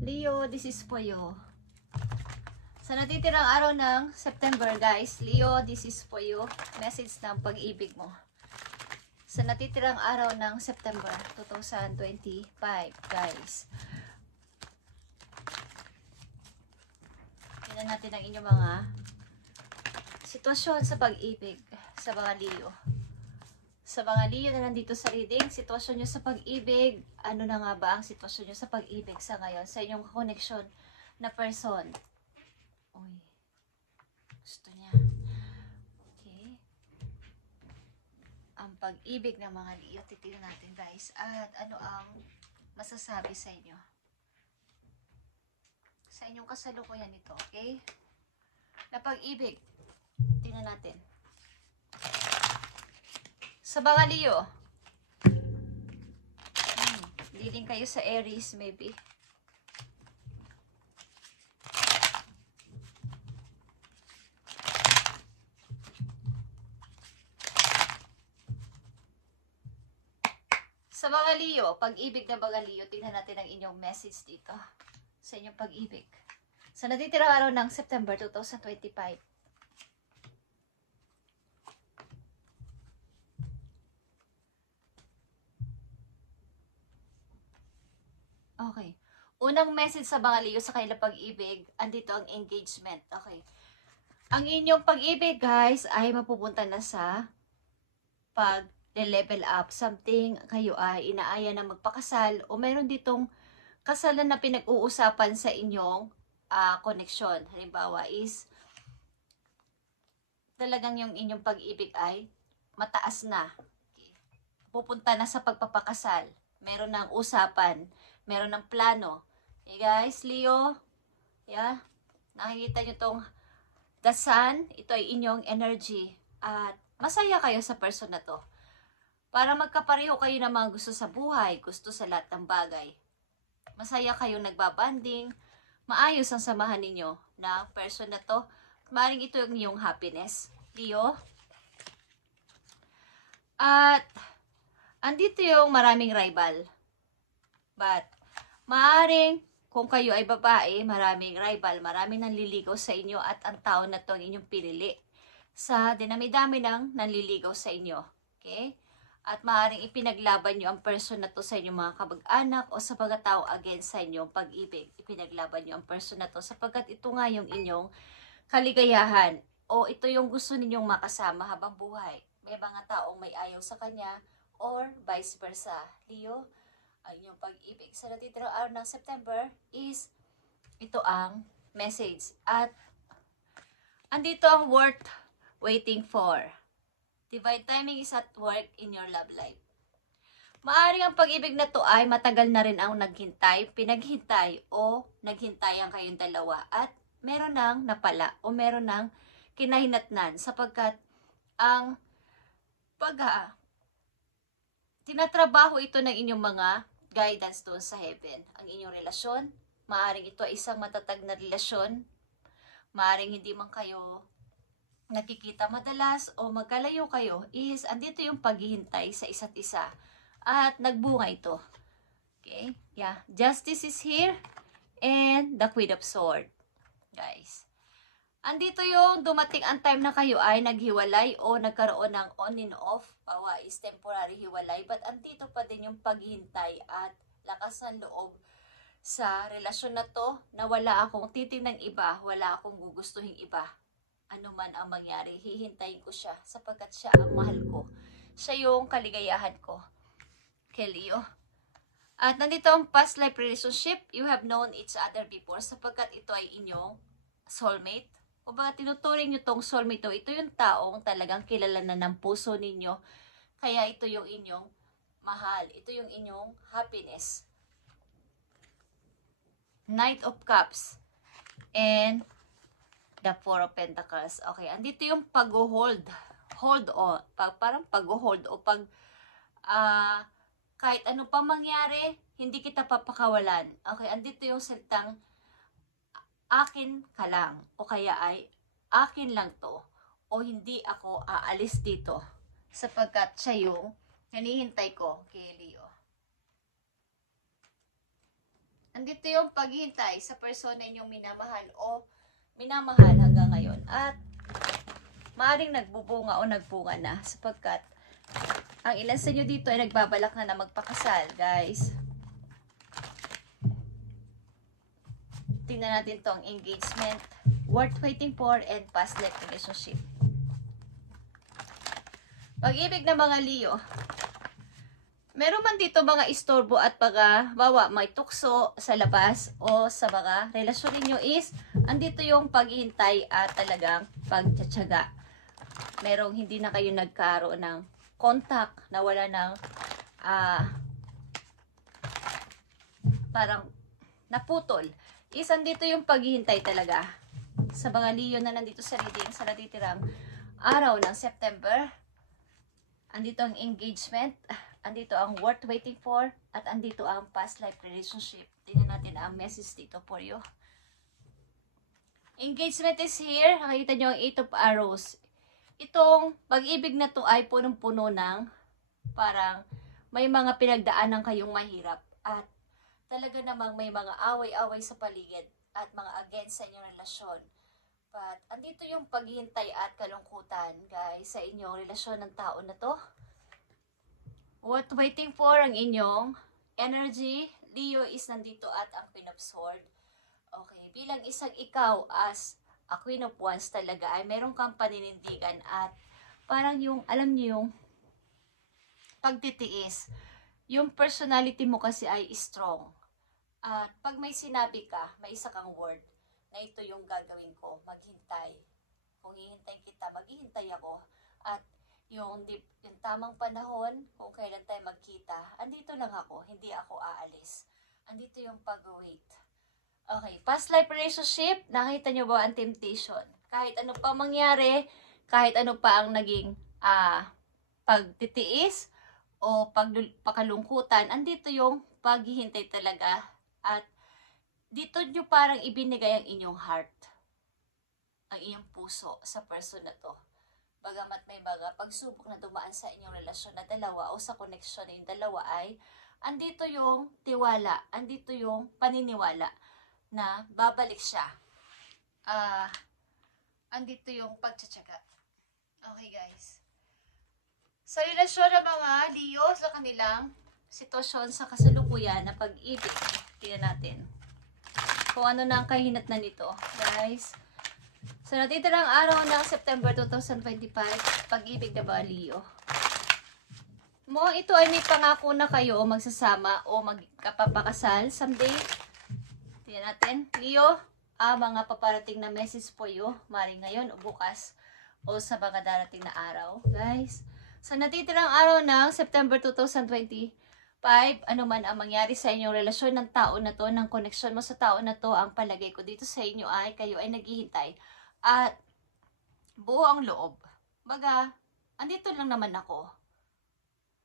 Leo, this is for you. Sa natitirang araw ng September, guys. Leo, this is for you. Message ng pag-ibig mo. Sa natitirang araw ng September 2025, guys. Tingnan natin ang inyong mga sitwasyon sa pag-ibig sa mga Leo. Sa mga Leo na nandito sa reading, sitwasyon nyo sa pag-ibig, ano na nga ba ang sitwasyon nyo sa pag-ibig sa ngayon, sa inyong connection na person. Uy, gusto niya. Okay. Ang pag-ibig ng mga Leo, titignan natin guys, at ano ang masasabi sa inyo. Sa inyong kasalukuyan ito, okay? Na pag-ibig, tingnan natin. Sa mga Leo, leading kayo sa Aries maybe. Sa mga Leo, pag-ibig na mga Leo, tingnan natin ang inyong message dito sa inyong pag-ibig. Sa natitirang araw ng September 2025. Okay. Unang message sa mga Leo sa kanilang pag-ibig, andito ang engagement. Okay. Ang inyong pag-ibig, guys, ay mapupunta na sa pag-level up. Something kayo ay inaaya na magpakasal o mayroon ditong kasalan na pinag-uusapan sa inyong connection. Halimbawa is, talagang yung inyong pag-ibig ay mataas na. Okay. Pupunta na sa pagpapakasal. Meron ng usapan. Meron ng plano. Okay guys, Leo. Yeah. Nakikita nyo tong the sun. Ito ay inyong energy. At masaya kayo sa person na to. Para magkapareho kayo ng mga gusto sa buhay. Gusto sa lahat ng bagay. Masaya kayo nagbabanding. Maayos ang samahan ninyo na person na to. Maring ito yung inyong happiness. Leo. At andito yung maraming rival. But, maaring, kung kayo ay babae, maraming rival, maraming nanliligaw sa inyo at ang tao na to ang inyong pinili sa dinami-dami ng nanliligaw sa inyo. Okay? At maaring ipinaglaban nyo ang person na to sa inyong mga kabag-anak o sa pagkatao against sa inyong pag-ibig. Ipinaglaban nyo ang person na to sapagkat ito nga yung inyong kaligayahan o ito yung gusto ninyong makasama habang buhay. May mga taong may ayaw sa kanya or vice versa. Leo, ang inyong pag-ibig sa natitirang araw ng September is ito ang message. At andito ang worth waiting for. Divine timing is at work in your love life. Maaring ang pag-ibig na to ay matagal na rin ang naghintay, pinaghintay o naghintayan kayong dalawa at meron ng napala o meron ng kinahinatnan sapagkat ang tinatrabaho ito ng inyong mga guidance doon sa heaven. Ang inyong relasyon, maaring ito ay isang matatag na relasyon. Maaring hindi man kayo nakikita madalas o magkalayo kayo is andito yung paghihintay sa isa't isa. At nagbunga ito. Okay? Yeah. Justice is here and the Queen of Swords. Guys. Andito yung dumating ang time na kayo ay naghiwalay o nagkaroon ng on and off. Pawa is temporary hiwalay. But andito pa din yung paghihintay at lakas ng loob sa relasyon na to na wala akong titinang iba, wala akong gugustuhin iba. Ano man ang mangyari, hihintayin ko siya sapagkat siya ang mahal ko. Siya yung kaligayahan ko. Kay Leo. At nandito ang past life relationship. You have known each other before sapagkat ito ay inyong soulmate. O ba tinuturing nyo tong soulmate to, ito yung taong talagang kilala na ng puso ninyo. Kaya ito yung inyong mahal. Ito yung inyong happiness. Knight of Cups. And the Four of Pentacles. Okay, andito yung pag-hold. Hold on. Parang pag-hold o kahit ano pa mangyari, hindi kita papakawalan. Okay, andito yung salitang akin ka lang o kaya ay akin lang to o hindi ako aalis dito sapagkat siya yung hinihintay ko kay Leo. Andito yung paghihintay sa persona inyong minamahal o minamahal hanggang ngayon. At maaaring nagbubunga o nagbunga na sapagkat ang ilan sa inyo dito ay nagbabalak na magpakasal, guys. Tingnan natin tong engagement, worth waiting for, and past life relationship. Pag-ibig ng mga Leo, meron man dito mga istorbo at bawa may tukso sa labas o sa mga relasyon ninyo is andito yung paghihintay at talagang pagtsatsaga. Merong hindi na kayo nagkaroon ng contact, na wala ng parang naputol. Is andito yung paghihintay talaga. Sa mga Leo na nandito sa reading, sa natitirang araw ng September, andito ang engagement, andito ang worth waiting for, at andito ang past life relationship. Tingnan natin ang message dito for you. Engagement is here. Nakikita nyo ang 8 of arrows. Itong pag-ibig na to ay punong-puno ng parang may mga pinagdaanan kayong mahirap. At talaga namang may mga away-away sa paligid at mga against sa inyong relasyon. But andito yung paghihintay at kalungkutan, guys, sa inyong relasyon ng tao na to. What waiting for ang inyong energy, Leo is nandito at ang Queen of Swords. Okay, bilang isang ikaw as a Queen of Wands talaga ay meron kang paninindigan at parang yung, alam niyo yung pagtitiis. Yung personality mo kasi ay strong. At pag may sinabi ka, may isa kang word na ito yung gagawin ko, maghintay. Kung hihintay kita, maghihintay ako. At yung tamang panahon, kung kailan tayo magkita, andito lang ako, hindi ako aalis. Andito yung pag-wait. Okay, past life relationship, nakita nyo ba ang temptation? Kahit ano pa mangyari, kahit ano pa ang naging pagtitiis o pakalungkutan, andito yung paghihintay talaga. At dito nyo parang ibinigay ang inyong heart, ang inyong puso sa person na to. Bagamat may mga pagsubok na dumaan sa inyong relasyon na dalawa o sa koneksyon na yung dalawa ay andito yung tiwala, andito yung paniniwala na babalik siya. Andito yung pagtsatsaga. Okay, guys. Sa relasyon ng mga Leo sa kanilang sitwasyon sa kasalukuyan na pag-ibig, tingnan natin kung ano na ang kahinatnan nito, guys. So, natitirang araw ng September 2025, pag-ibig na ba, Leo? Ito ay may pangako na kayo o magsasama o magkapapakasal someday. Tingnan natin, Leo, mga paparating na message po you, maring ngayon o bukas o sa mga darating na araw, guys. Sa natitirang araw ng September 2025, ano man ang mangyari sa inyong relasyon ng tao na to, ng koneksyon mo sa tao na to, ang palagay ko dito sa inyo ay kayo ay naghihintay at buo ang loob. Baga, andito lang naman ako.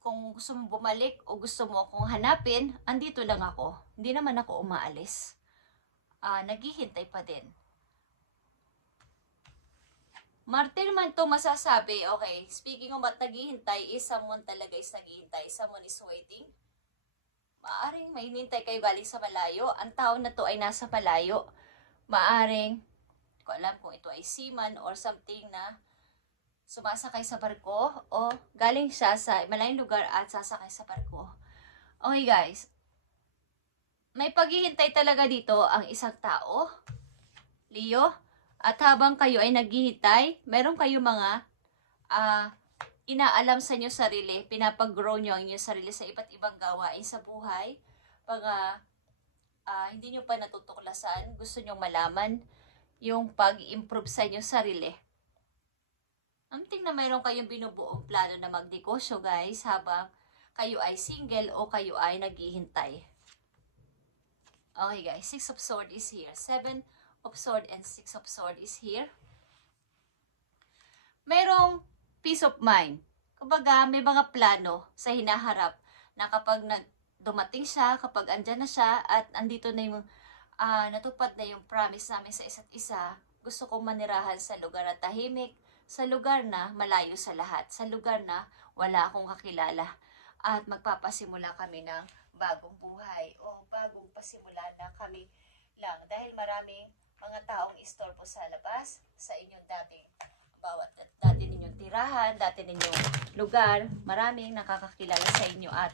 Kung gusto mo bumalik o gusto mo akong hanapin, andito lang ako. Hindi naman ako umaalis. Naghihintay pa din. Martir man to masasabi, okay, speaking of at naghihintay, is someone talaga is naghihintay. Someone is waiting. Maaring may hinintay kayo galing sa malayo. Ang tao na to ay nasa malayo. Maaring, ko alam kung ito ay seaman or something na sumasakay sa barko o galing siya sa malayong lugar at sasakay sa barko. Okay, guys. May paghihintay talaga dito ang isang tao, Leo. At habang kayo ay naghihintay, meron kayo mga inaalam sa inyo sarili, pinapag-grow nyo ang inyo sarili sa iba't ibang gawain sa buhay. Pag hindi nyo pa natutuklasan, gusto nyo malaman yung pag-improve sa inyo sarili. Something na mayroon kayong binubuong plano na magnegosyo, guys, habang kayo ay single o kayo ay naghihintay. Okay, guys, 6 of Swords is here. 7 of Swords and 6 of Swords is here. Mayroong peace of mind. Kumbaga, may mga plano sa hinaharap na kapag dumating siya, kapag andyan na siya at andito na yung natupad na yung promise namin sa isa't isa, gusto kong manirahan sa lugar na tahimik, sa lugar na malayo sa lahat, sa lugar na wala akong kakilala. At magpapasimula kami ng bagong buhay o bagong pasimula na kami lang. Dahil maraming mga taong istorbo sa labas, sa inyong dati ninyong tirahan, dati ninyong lugar, maraming nakakakilala sa inyo at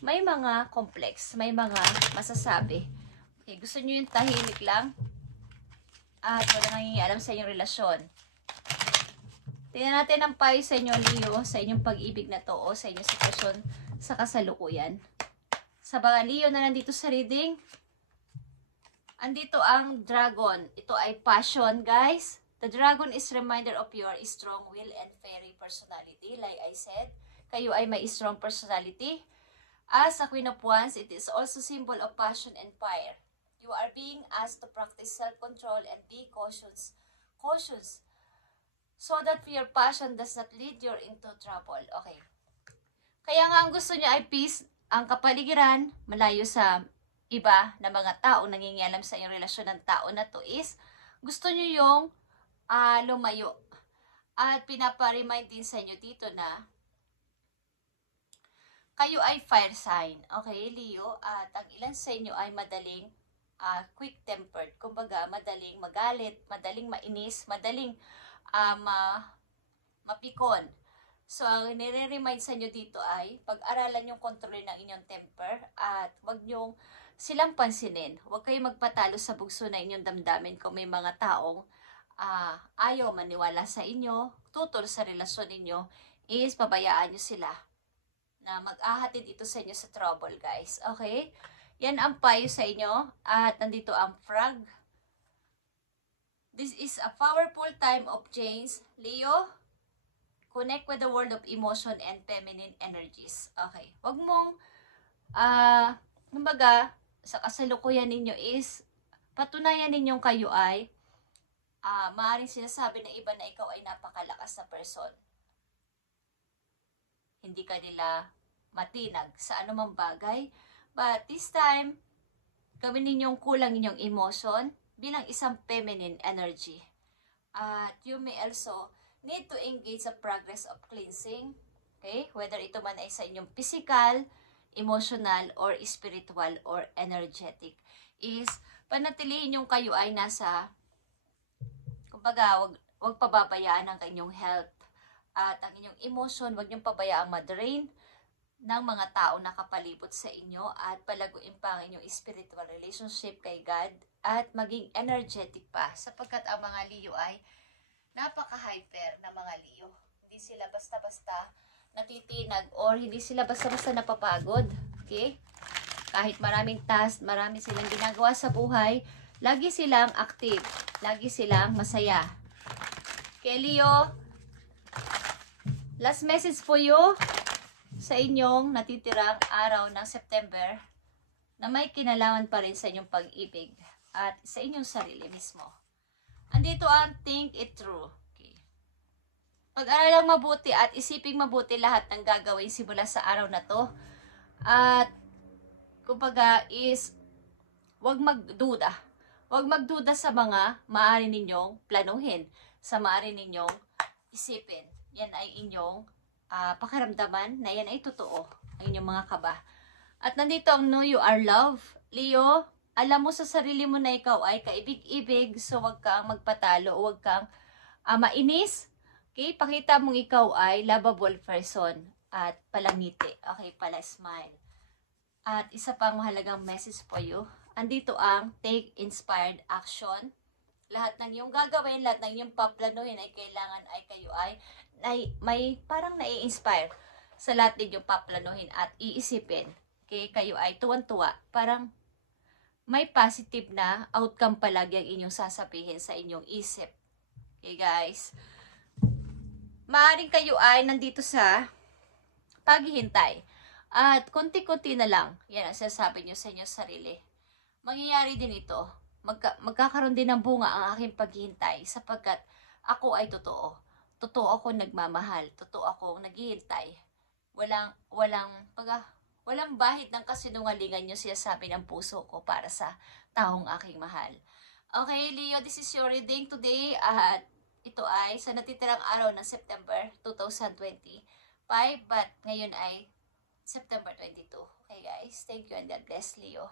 may mga complex, may mga masasabi. Okay, gusto nyo yung tahimik lang at wala nangingialam sa inyong relasyon. Tingnan natin ang payo sa inyo, Leo, sa inyong pag-ibig na to o sa inyong sitwasyon sa kasalukuyan. Sa mga Leo na nandito sa reading, andito ang dragon. Ito ay passion, guys. The dragon is reminder of your strong will and fiery personality. Like I said, kayo ay may strong personality. As a Queen of Wands, it is also symbol of passion and fire. You are being asked to practice self-control and be cautious so that your passion does not lead you into trouble. Okay. Kaya nga ang gusto niya ay peace, ang kapaligiran, malayo sa iba na mga tao nangingialam sa iyong relasyon ng tao na to is gusto niyo yung lumayo. At pinapa-remind din sa inyo dito na kayo ay fire sign. Okay, Leo? At ang ilan sa inyo ay madaling quick-tempered. Kumbaga, madaling magalit, madaling mainis, madaling mapikon. So, ang nire-remind sa inyo dito ay pag-aralan yung kontrol ng inyong temper at wag nyong silang pansinin. Huwag kayong magpatalo sa bugso na inyong damdamin kung may mga taong ayaw maniwala sa inyo, tutol sa relasyon ninyo, is pabayaan nyo sila na mag-ahatid ito sa inyo sa trouble, guys. Okay? Yan ang payo sa inyo. At nandito ang frog. This is a powerful time of change. Leo, connect with the world of emotion and feminine energies. Okay. Huwag mong, kumbaga, sa kasalukuyan ninyo is, patunayan ninyong kayo ay, maaaring sinasabi ng iba na ikaw ay napakalakas na person. Hindi ka nila matinag sa anumang bagay. But this time, gawin ninyong kulang inyong emotion bilang isang feminine energy. At you may also need to engage sa progress of cleansing. Okay? Whether ito man ay sa inyong physical, emotional, or spiritual, or energetic. Is, panatilihin yung kayo ay nasa, kumbaga, wag pababayaan ang inyong health. At ang inyong emotion, wag niyong pabayaang ma-drain ng mga tao na kapalibot sa inyo at palaguin pa ang inyong spiritual relationship kay God at maging energetic pa sapagkat ang mga Leo ay napaka-hyper na mga Leo. Hindi sila basta-basta natitinag or hindi sila basta-basta napapagod. Okay? Kahit maraming task, marami silang ginagawa sa buhay, lagi silang active, lagi silang masaya. Okay, Leo, last message for you sa inyong natitirang araw ng September na may kinalaman pa rin sa inyong pag-ibig at sa inyong sarili mismo. Andito ang think it through. Okay. Pag-aralang mabuti at isiping mabuti lahat ng gagawin simula sa araw na to. At kumbaga is wag magduda. Wag magduda sa mga maaari ninyong planuhin, sa maaari ninyong isipin. Yan ay inyong pakiramdaman na yan ay totoo, ang inyong mga kaba. At nandito ang know you are love. Leo, alam mo sa sarili mo na ikaw ay kaibig-ibig, so wag kang magpatalo, wag kang mainis. Okay, pakita mong ikaw ay lovable person at palangiti. Okay, pala smile. At isa pang mahalagang message for you, andito ang take inspired action. Lahat ng iyong gagawin, lahat ng iyong paplanuhin ay kailangan ay kayo ay may parang nai-inspire sa lahat din yung paplanuhin at iisipin. Okay, kayo ay tuwan-tuwa. Parang may positive na outcome palagi ang inyong sasabihin sa inyong isip. Okay, guys. Maaring kayo ay nandito sa paghihintay. At konti-konti na lang, yan ang sasabi nyo sa inyong sarili. Mangyayari din ito. Magkakaroon din ng bunga ang aking paghihintay sapagkat ako ay totoo. Totoo ako nagmamahal. Totoo ako naghihintay. Walang bahid ng kasinungalingan nyo sinasabi ng puso ko para sa taong aking mahal. Okay, Leo, this is your reading today. At ito ay sa natitirang araw ng September 2025. But ngayon ay September 22. Okay guys, thank you and God bless Leo.